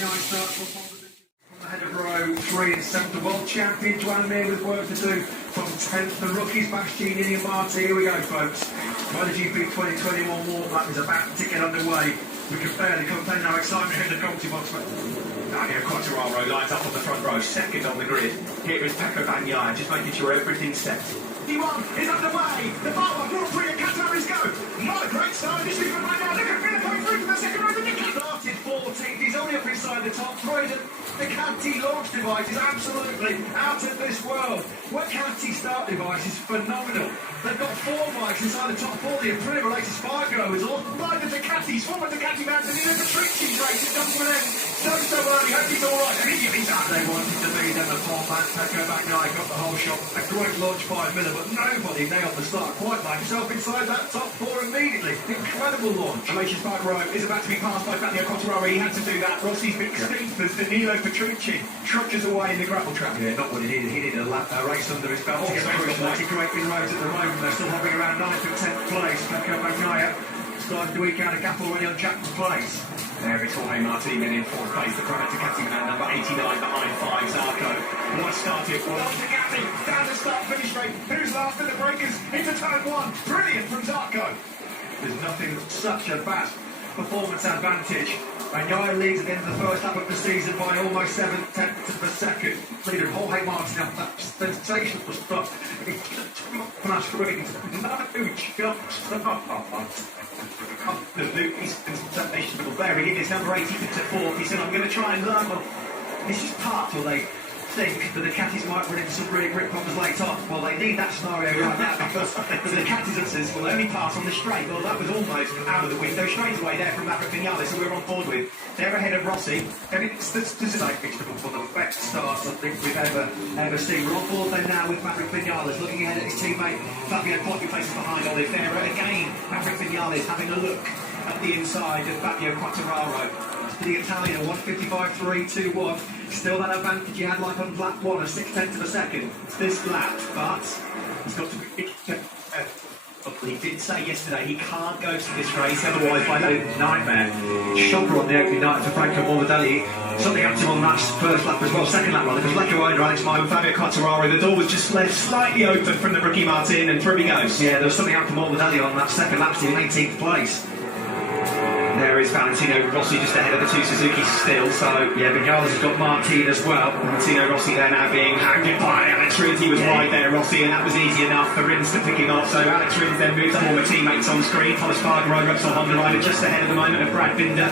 the head of row 3 and 7th, the world champion Juara with work to do from 10th. The rookies Bastianini and Marti. Here we go, folks. MotoGP 2021 warm lap is about to get underway. We can barely contain our excitement here in the commentary box. Daniel Quartararo lines up on the front row, second on the grid. Here is Pecco Bagnaia, just making sure everything's set. P1 is underway. The Barber Grand Prix at Qatar is go. Not a great start initially for Bagnaia. Look at Villa coming through from the second row. Started 14th. He's only up inside the top three. The Canty launch device is absolutely out of this world. What Canty start device is phenomenal. They've got 4 bikes inside the top 4. The Aprilia related Spargo is all by the Ducatis. Former Ducati mountain in the Patrici's race has come to an end. So early. Hope he's all right. He's out. They wanted to be then the fourth man. Pecco Bagnaia got the whole shot. A great launch by Miller, but nobody nailed the start quite like himself inside that top 4 immediately. Incredible launch. Galatians Park Road is about to be passed by Daniel Quartararo. He had to do that. Rossi's big steep as Danilo Petrucci trudges away in the gravel trap. Yeah, not what he needed. He needed a race under his belt to get crucial. Great in roads at the moment. They're still hovering around 9th and 10th place. Pecco Bagnaia starting to eke out a gap already on Jack's place. There is Jorge Martin in 4th place. The private Ducati man, number 89 behind 5, Zarco. What started? Well, Ducati down the start-finish straight. Who's last in the breakers? Into turn 1. Brilliant from Zarco. There's nothing such a fast performance advantage. Bagnaia leads at the end of the first lap of the season by almost 7/10 of a second. Leader Jorge Martin up that sensational stop. He's sensational there. He is number 80 to 4th. He said, I'm going to try and learn. Well, this is part where they think that the Ducatis might run into some really grip problems later on. Well, they need that scenario right now because the Ducatis will only pass on the straight. Well, that was almost out of the window straight away there from Maverick Vinales, who we're on board with. They're ahead of Rossi. And this is like one of the best starts I think we've ever seen. We're on board then now with Maverick Vinales, looking ahead at his teammate Fabio Quattro, places behind Olive there. Again, Maverick Vinales having a look at the inside of Fabio Quartararo. The Italian, 1:55.321. Still that advantage he had like on lap 1, a 6/10 of a second. This lap, but he's got to be. He did say yesterday he can't go to this race, otherwise by that nightmare. Shocker on the opening night for Franco Morbidelli. Something happened to him on that first lap as well, second lap rather, because Lecco owner Alex Meyer with Fabio Quartararo, the door was just left slightly open from the rookie Martin, and through he goes. Yeah, there was something happened to Morbidelli on that second lap, still in 18th place. There is Valentino Rossi just ahead of the 2 Suzuki still, so yeah, Vinales has got Martin as well. Valentino Rossi there now being hounded by Alex Rins. He was wide there, Rossi, and that was easy enough for Rins to pick him off. So Alex Rins then moves former teammates on screen. Thomas Spargo, Repsol Honda rider just ahead at the moment of Brad Binder.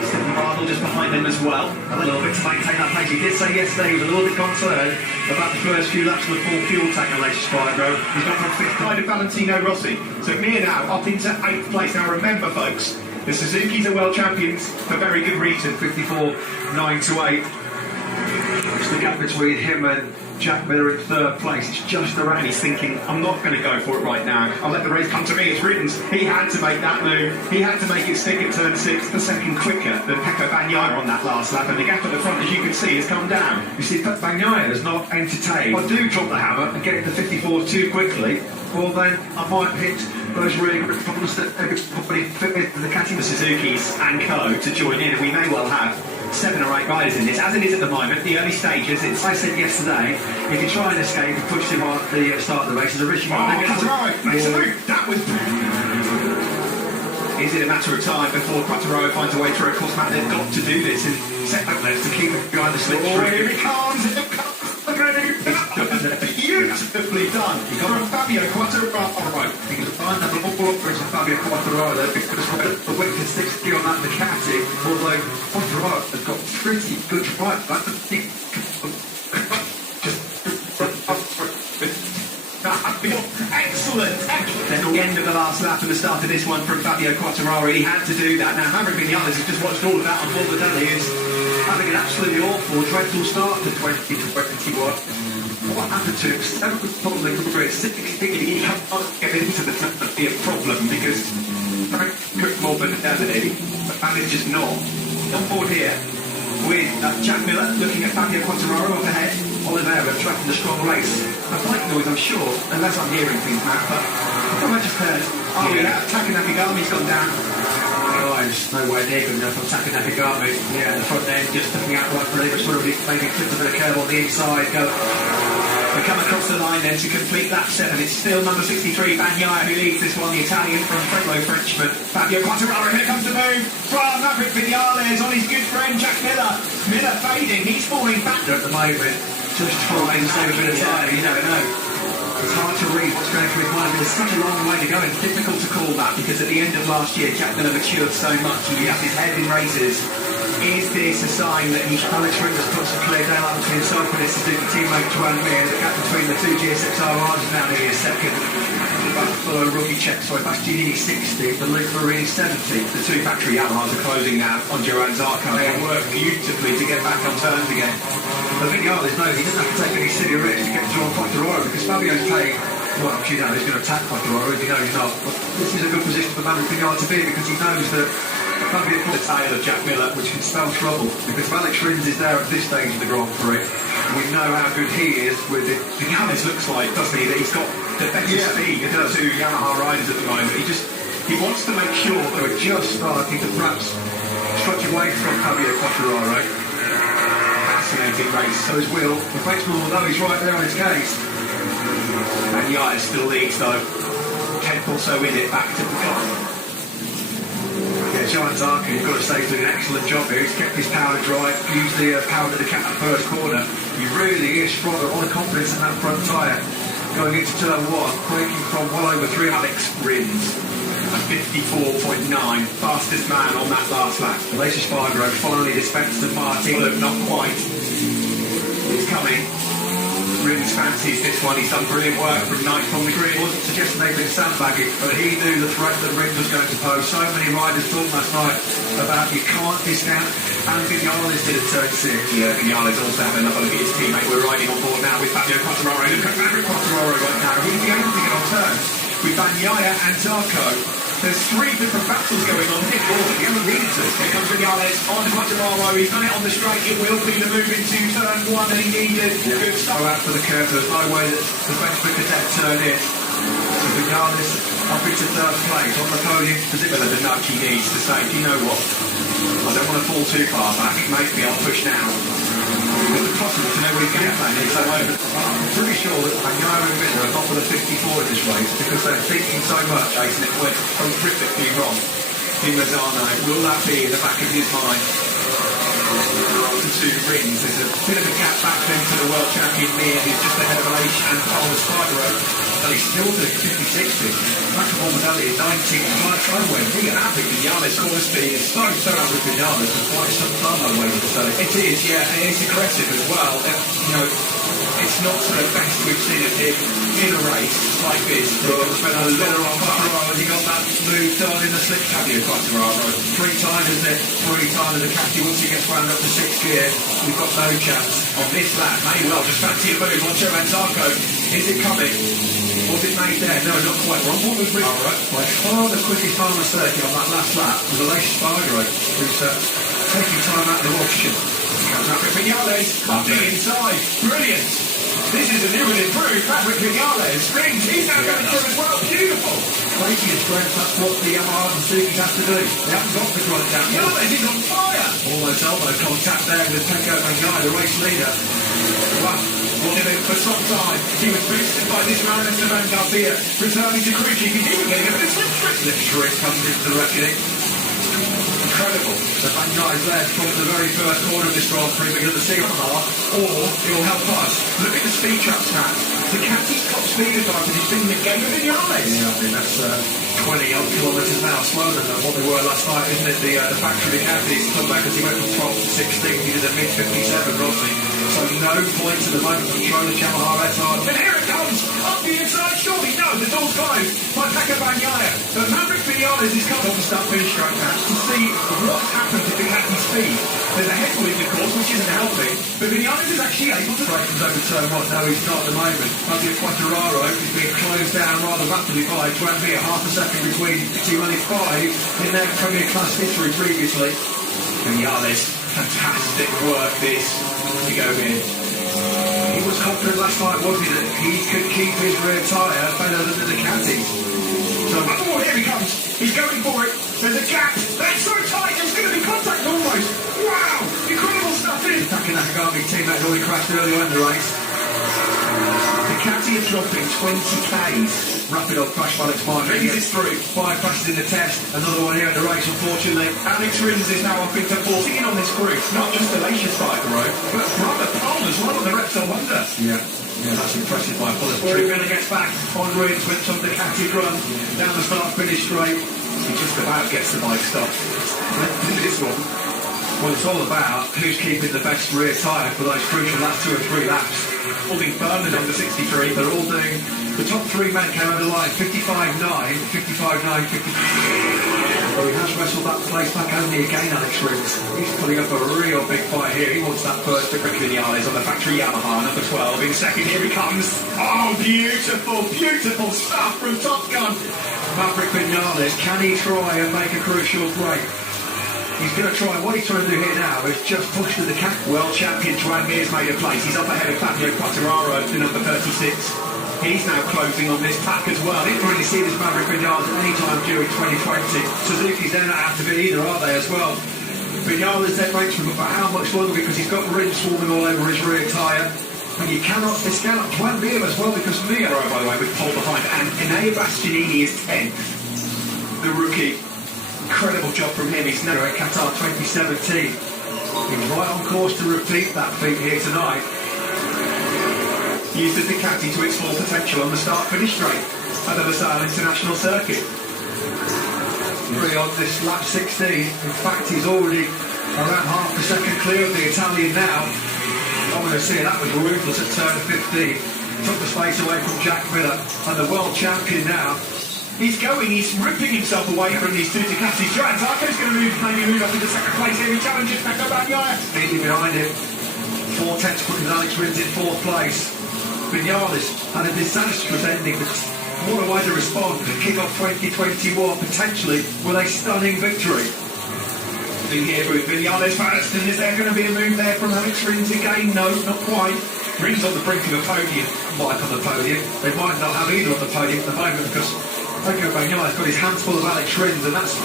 Stephen Bardell just behind them as well. A little bit to maintain that pace. He did say yesterday he was a little bit concerned about the first few laps of the full fuel tank on Alex Spargo. He's got from 5th side of Valentino Rossi. So Mir now up into 8th place. Now remember, folks, the Suzuki's are world champions for very good reason. 54.928. It's the gap between him and Jack Miller in 3rd place. It's just around. He's thinking, I'm not going to go for it right now. I'll let the race come to me. It's Rins. He had to make that move. He had to make it stick at turn 6, a second quicker than Pecco Bagnaia on that last lap. And the gap at the front, as you can see, has come down. You see, Bagnaia has not entertained. If I do drop the hammer and get it to 54 too quickly, well then I might hit those really good problems that everybody fit with the Ducati, the Suzuki's and Co. to join in, and we may well have 7 or 8 riders in this. As it is at the moment, the early stages, it's, I said yesterday, if you try and escape and push him on the start of the race, there's a risk you might get that was. Is it a matter of time before Quartararo finds a way through? Of course, Matt, they've got to do this and set outlets to keep him behind the slipstream. Here he comes! Beautifully done. From Fabio Quartararo. He can find that little ball for Fabio Quartararo because the weight is 60 on that Ducati, although Quartararo has got pretty good drive. Excellent! Then at the end of the last lap and the start of this one from Fabio Quartararo, he had to do that. Now, Maverick Vinales has just watched all of that on Morbidelli, is having an absolutely awful, dreadful start to 2021. What happened to him? 7th on the grid, 16, he can't get into the turn be a problem because Quick Morbidelli, but that is just not. On board here with Jack Miller looking at Fabio Quartararo up ahead. Oliveira tracking the strong race. A bike noise, I'm sure, unless I'm hearing things, Matt, but I just heard, oh yeah, Takanakigami's gone down. Drives nowhere near good enough. I'm tapping Nakagami. Yeah, the front end just looking out right for him. It's sort of maybe clipped a bit of curve on the inside. We come across the line then to complete that 7. It's still number 63, Bagnaia, who leads this one, the Italian from fellow Frenchman. Fabio Quartararo, here comes the move from Maverick Vinales on his good friend Jack Miller. Miller fading, he's falling back at the moment. Just trying to save a bit of time, you never know. It's hard to read what's going through his mind, but there's such a long way to go, and it's difficult to call that because at the end of last year, Jack Miller matured so much and he has his head in races. Is this a sign that he's Alex Ring has put some clear daylight between himself and his Suzuki teammate Juan Mir, the gap between the two GSX-R is now nearly a second. Buffalo rookie check, sorry, that's GD 60, the Luke Marini 70. The two factory Yamahas are closing now on Joan Zarco. They have worked beautifully to get back on turns again. But Vinales knows he doesn't have to take any silly risks to get to John Quartararo because Fabio's playing. Well, you know, he's going to attack Quartararo, you know he's not. But this is a good position for Maverick Vinales to be because he knows that Fabio put the tail of Jack Miller, which can spell trouble because if Alex Rins is there at this stage of the Grand Prix, we know how good he is with it. Vinales looks like, doesn't he, that he's got the better speed of the two Yamaha riders at the moment. He wants to make sure that we're just starting to perhaps stretch away from Fabio Quartararo. Fascinating race. So is Will. The Frenchman, although he's right there on his case. And Yaya still leads though. 10th or so in it, back to the car. Yeah, Joan Zarco, you've got to say, he's doing an excellent job here. He's kept his power dry, used the power to the cat at the first corner. He really is strong, a lot of confidence in that front tyre. Going into turn 1, breaking from well over 3 Alex Rins. At 54.9, fastest man on that last lap. The latest Spargo finally dispensed to Martin. Look, not quite. It's coming. Rins fancies this one. He's done brilliant work from ninth on the grid. He wasn't suggesting they've been sandbagging, but he knew the threat that Rins was going to pose. So many riders talked last night about you can't discount. And Vinales did a turn 6. Yeah, Vinales also having another look at his teammate. We're riding on board now with Fabio Quartararo. Look at Maverick Quartararo right now. He's the only thing on turns with Bagnaia and Zarco. There's 3 different battles going on here. We haven't needed to. Here comes Vinales on Quartararo. He's done it on the straight. It will be the move into turn 1 that he needed. Yeah. Good stuff. Go out for the curve. There's no way that the Frenchman could then turn in. So Vinales up into 3rd place on the podium. Miller the nudge he needs to say, do you know what? I don't want to fall too far back. Maybe I'll push now. It's possible to know where he's going to so I'm pretty sure that Bagnaia and Miller are not for the 54 in this race because they're thinking so much, Jason, it went horrifically wrong in Mazzano. Will that be in the back of his mind? The 2 rings, there's a bit of a gap back into the world champion Mir, who's just ahead of Aleix and Thomas Spargo. And he's still doing 50-60. Back of Morbidelli is 19. Right sideways. He can have it. Vinales corner speed is so up with Vinales for quite some time, I wait to say. It is, yeah, and it's aggressive as well. You know, it's not the best we've seen of him in a race like this. But a little on Quartararo, he got that move done in the slip Fabio Quartararo. 3 times, isn't it? 3 times as a captain. Once he gets round up to 6th gear, we've got no chance on this lap. May well just fancy a move on Joan Zarco. Is it coming? Was it made there? No, not quite wrong. What was written? By far the quickest time on the circuit on that last lap was Aleix Spargo, who's taking time out of the auction. Maverick Vinales up the inside. Brilliant. This is a new and improved Maverick Vinales. Rings, he's now going through as well. Beautiful. Crazy and strength, that's what the Yamaha and Suzukis have to do. They haven't got the grunt down. Vinales is on fire. Almost elbow contact there with Pecco Bagnaia, the race leader. Wow. Wanted him for some time. He was boosted by this man and Van Garcia, returning to cruise. He's even getting a bit of slip straight comes into the reckoning. Incredible. The Bagnaia is there from the very first corner of this Grand Prix because of the Yamaha, or it will help us. Look at the speed trap stats. The Catty's top speed advantage has been the game of Vinales. Yeah, I mean that's 20 odd kilometres an hour slower than what they were last night, isn't it? The factory Catty's come back as he went from 12 to 16. He did a mid 57 Rossi. So no points at the moment from Schroeder's Yamaha SR. And here it comes! Up the inside, surely no, the door's closed by Pecco Bagnaia. But Maverick Vinales is coming off the start-finish track now to see what's happened to Ducati's speed. There's a headwind, of course, which isn't helping, but Vinales is actually able to break over turn 1. No, he's not at the moment. Fabio Quartararo is being closed down rather rapidly by Juan Mir, half a second between 2 and 5 in their Premier Class history previously. Vinales, fantastic work this to go in. He was confident last night, wasn't he, that he could keep his rear tyre better than the Ducatis. So, oh, here he comes. He's going for it. There's a gap. That's so tight. It's going to be contact almost. Wow. Incredible stuff in. Taka Nakagami teammate had already crashed earlier in the race. Ducati are dropping 20 Ks. Rapid off crash by Alex Marquez. Rins is through. 5 crashes in the test. Another one here in the race, unfortunately. Alex Rins is now up into 14 on this group. Not just Alicia's side row, but brother Paul as well on the Repsol Honda. Yeah, that's impressive by Fuller. Trevino gets back on Rins with some Ducati run down the start-finish straight. He just about gets the bike stopped. This one. Well, it's all about who's keeping the best rear tyre for those crucial last 2 or 3 laps. Holding firm the number 63. They're all doing. The top 3 men came over the line 55.9, 55.9, 50. So he has wrestled that place back only again, Alex Rins. He's putting up a real big fight here. He wants that first victory. Vinales on the factory Yamaha, number 12. In second, here he comes. Oh, beautiful, beautiful stuff from Top Gun. Maverick Vinales, can he try and make a crucial break? He's going to try. What he's trying to do here now is just push to the cap. World champion Juan Mir's made a place. He's up ahead of Fabio Quartararo, the number 36. He's now closing on this pack as well. I didn't really see this Maverick Vinales at any time during 2020. Suzuki's they're not out of it either, are they, as well? Vinales then waits for how much longer because he's got Rins swarming all over his rear tyre. And you cannot discount Juan Mir as well because Mir, Right, by the way, with pole behind. And Enea Bastianini is 10th. The rookie. Incredible job from him. He's now at Qatar 2017. He's right on course to repeat that feat here tonight. used the Ducati to its full potential on the start-finish straight at the Losail International Circuit. Really on this lap 16. In fact, he's already around half a second clear of the Italian now. I'm going to see that was ruthless at turn 15. Took the space away from Jack Miller and the world champion now. He's ripping himself away from these two Ducatis. Johan Zarco's going to maybe move up into second place here. He challenges Pecco Bagnaia. Immediately behind him. 4/10 putting Alex Rins in 4th place. Vinales had a disastrous ending. What a way to respond to kick off 2021 potentially with a stunning victory. In here with Vinales first, and is there going to be a move there from Alex Rins again? No, not quite. Rins on the brink of a podium. Mike on the podium. They might not have either on the podium at the moment because Pecco Bagnaia's got his hands full of Alex Rins, and that's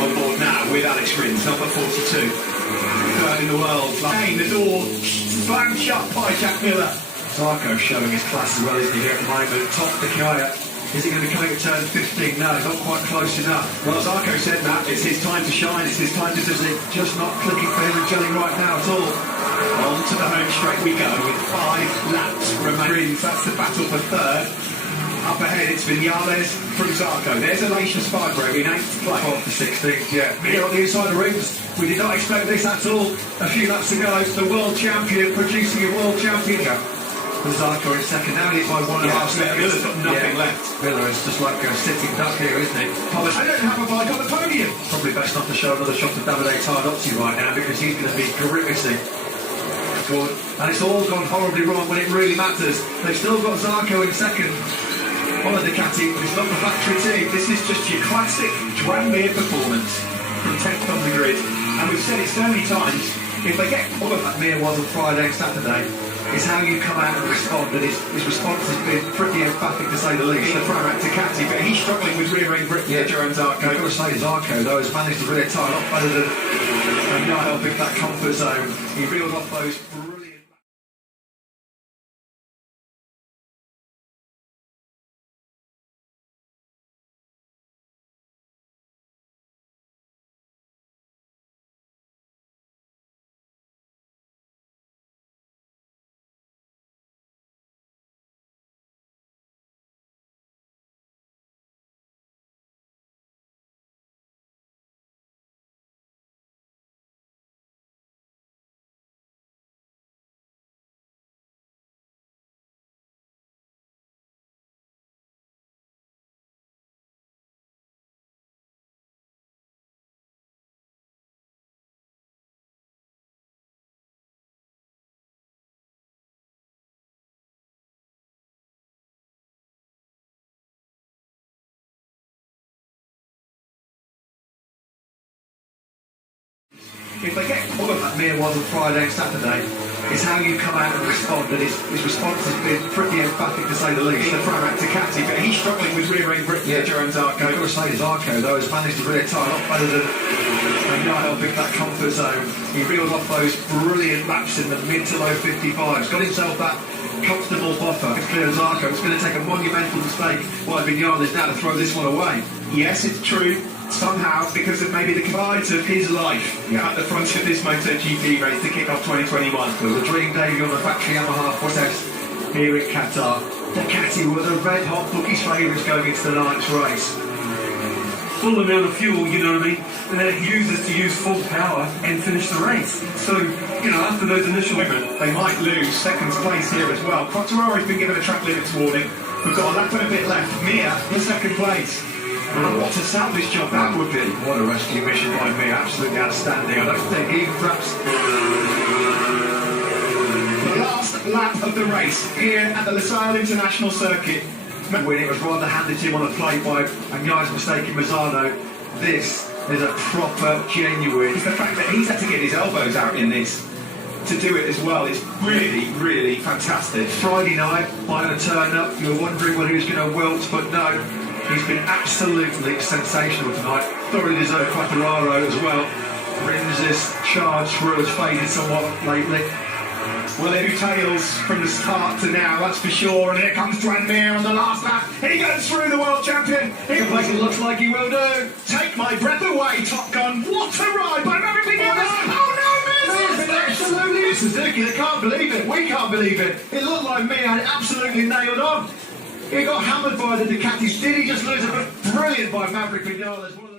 on board now with Alex Rins, number 42. Third in the world. Lane, the door slammed shut by Jack Miller. Zarco showing his class as well, isn't he, here at the moment? Top Bagnaia. Is he going to be coming at turn 15? No, not quite close enough. Well, Zarco said that. It's his time to shine. It's his time to visit. Just not clicking for him and gelling right now at all. On to the home straight we go with 5 laps remaining. That's the battle for third. Up ahead, it's Vinales from Zarco. There's Alicia Spargo in 8th place. 12th to 16th, yeah. Here on the inside of rings. We did not expect this at all. A few laps ago, it's the world champion producing a world champion. And Zarco in second. Now he's by 1.5 seconds. Miller's got nothing left. Miller is just like a sitting duck here, isn't he? I don't have a bike on the podium. Probably best not to show another shot of Davide Tardozzi right now because he's going to be grimacing. And it's all gone horribly wrong when it really matters. They've still got Zarco in second on a Ducati, but it's not the factory team. This is just your classic Juan Mir performance from 10th on the grid. And we've said it so many times, if they get all of that Mir was on Friday and Saturday, is how you come out and respond, and his response has been pretty emphatic to say the least. In the Pramac Ducati, but he's struggling with rear-end grip for Johan Zarco. You've got to say Zarco, though, has managed to really tie up better than not helping that comfort zone. He reeled off those brilliant... If they get all of that Mir was on Friday and Saturday, It's how you come out and respond, and his response has been pretty emphatic to say the least. The Pernah Ducati, but he's struggling with rear-end grip during Zarco. I've got to say, Zarco, though, has managed to really tie a lot better than helping that comfort zone. He reeled off those brilliant laps in the mid to low 55s, got himself that comfortable buffer. It's clear as Zarco. It's going to take a monumental mistake by Vinales now to throw this one away. Yes, it's true. Somehow, because of maybe the combines of his life at the front of this MotoGP race to kick off 2021. It was a dream debut on the factory Yamaha process here at Qatar. Ducati were the red-hot bookies' favourites going into the ninth race. Full amount of fuel, you know what I mean? And then it uses to use full power and finish the race. So, you know, after those initial Women, they might lose second place here as well. Kontrakan's been given a track limits warning. We've got a lap and a bit left. Mir in second place. And what a salvage job that would be. What a rescue mission by me, absolutely outstanding. I don't think even perhaps The last lap of the race here at the Lusail International Circuit. when it was rather handed to him on a plate by Agna's mistake in Mazzano. This is a proper, genuine. It's the fact that he's had to get his elbows out in this to do it as well. It's really, really fantastic. Friday night, might have turned up. You were wondering whether he was going to wilt, but no. He's been absolutely sensational tonight. Thoroughly deserved Quattararo as well. Rins' charge through has faded somewhat lately. Well, it tails from the start to now, that's for sure. And here comes Mir on the last lap. He goes through the world champion. It looks like he will do. Take my breath away, Top Gun. What a ride by Maverick Vinales. Oh no, Absolutely, Suzuki. They can't believe it. We can't believe it. It looked like me had it absolutely nailed on. He got hammered by the Ducatis. Did he just lose it? But brilliant by Maverick Vinales.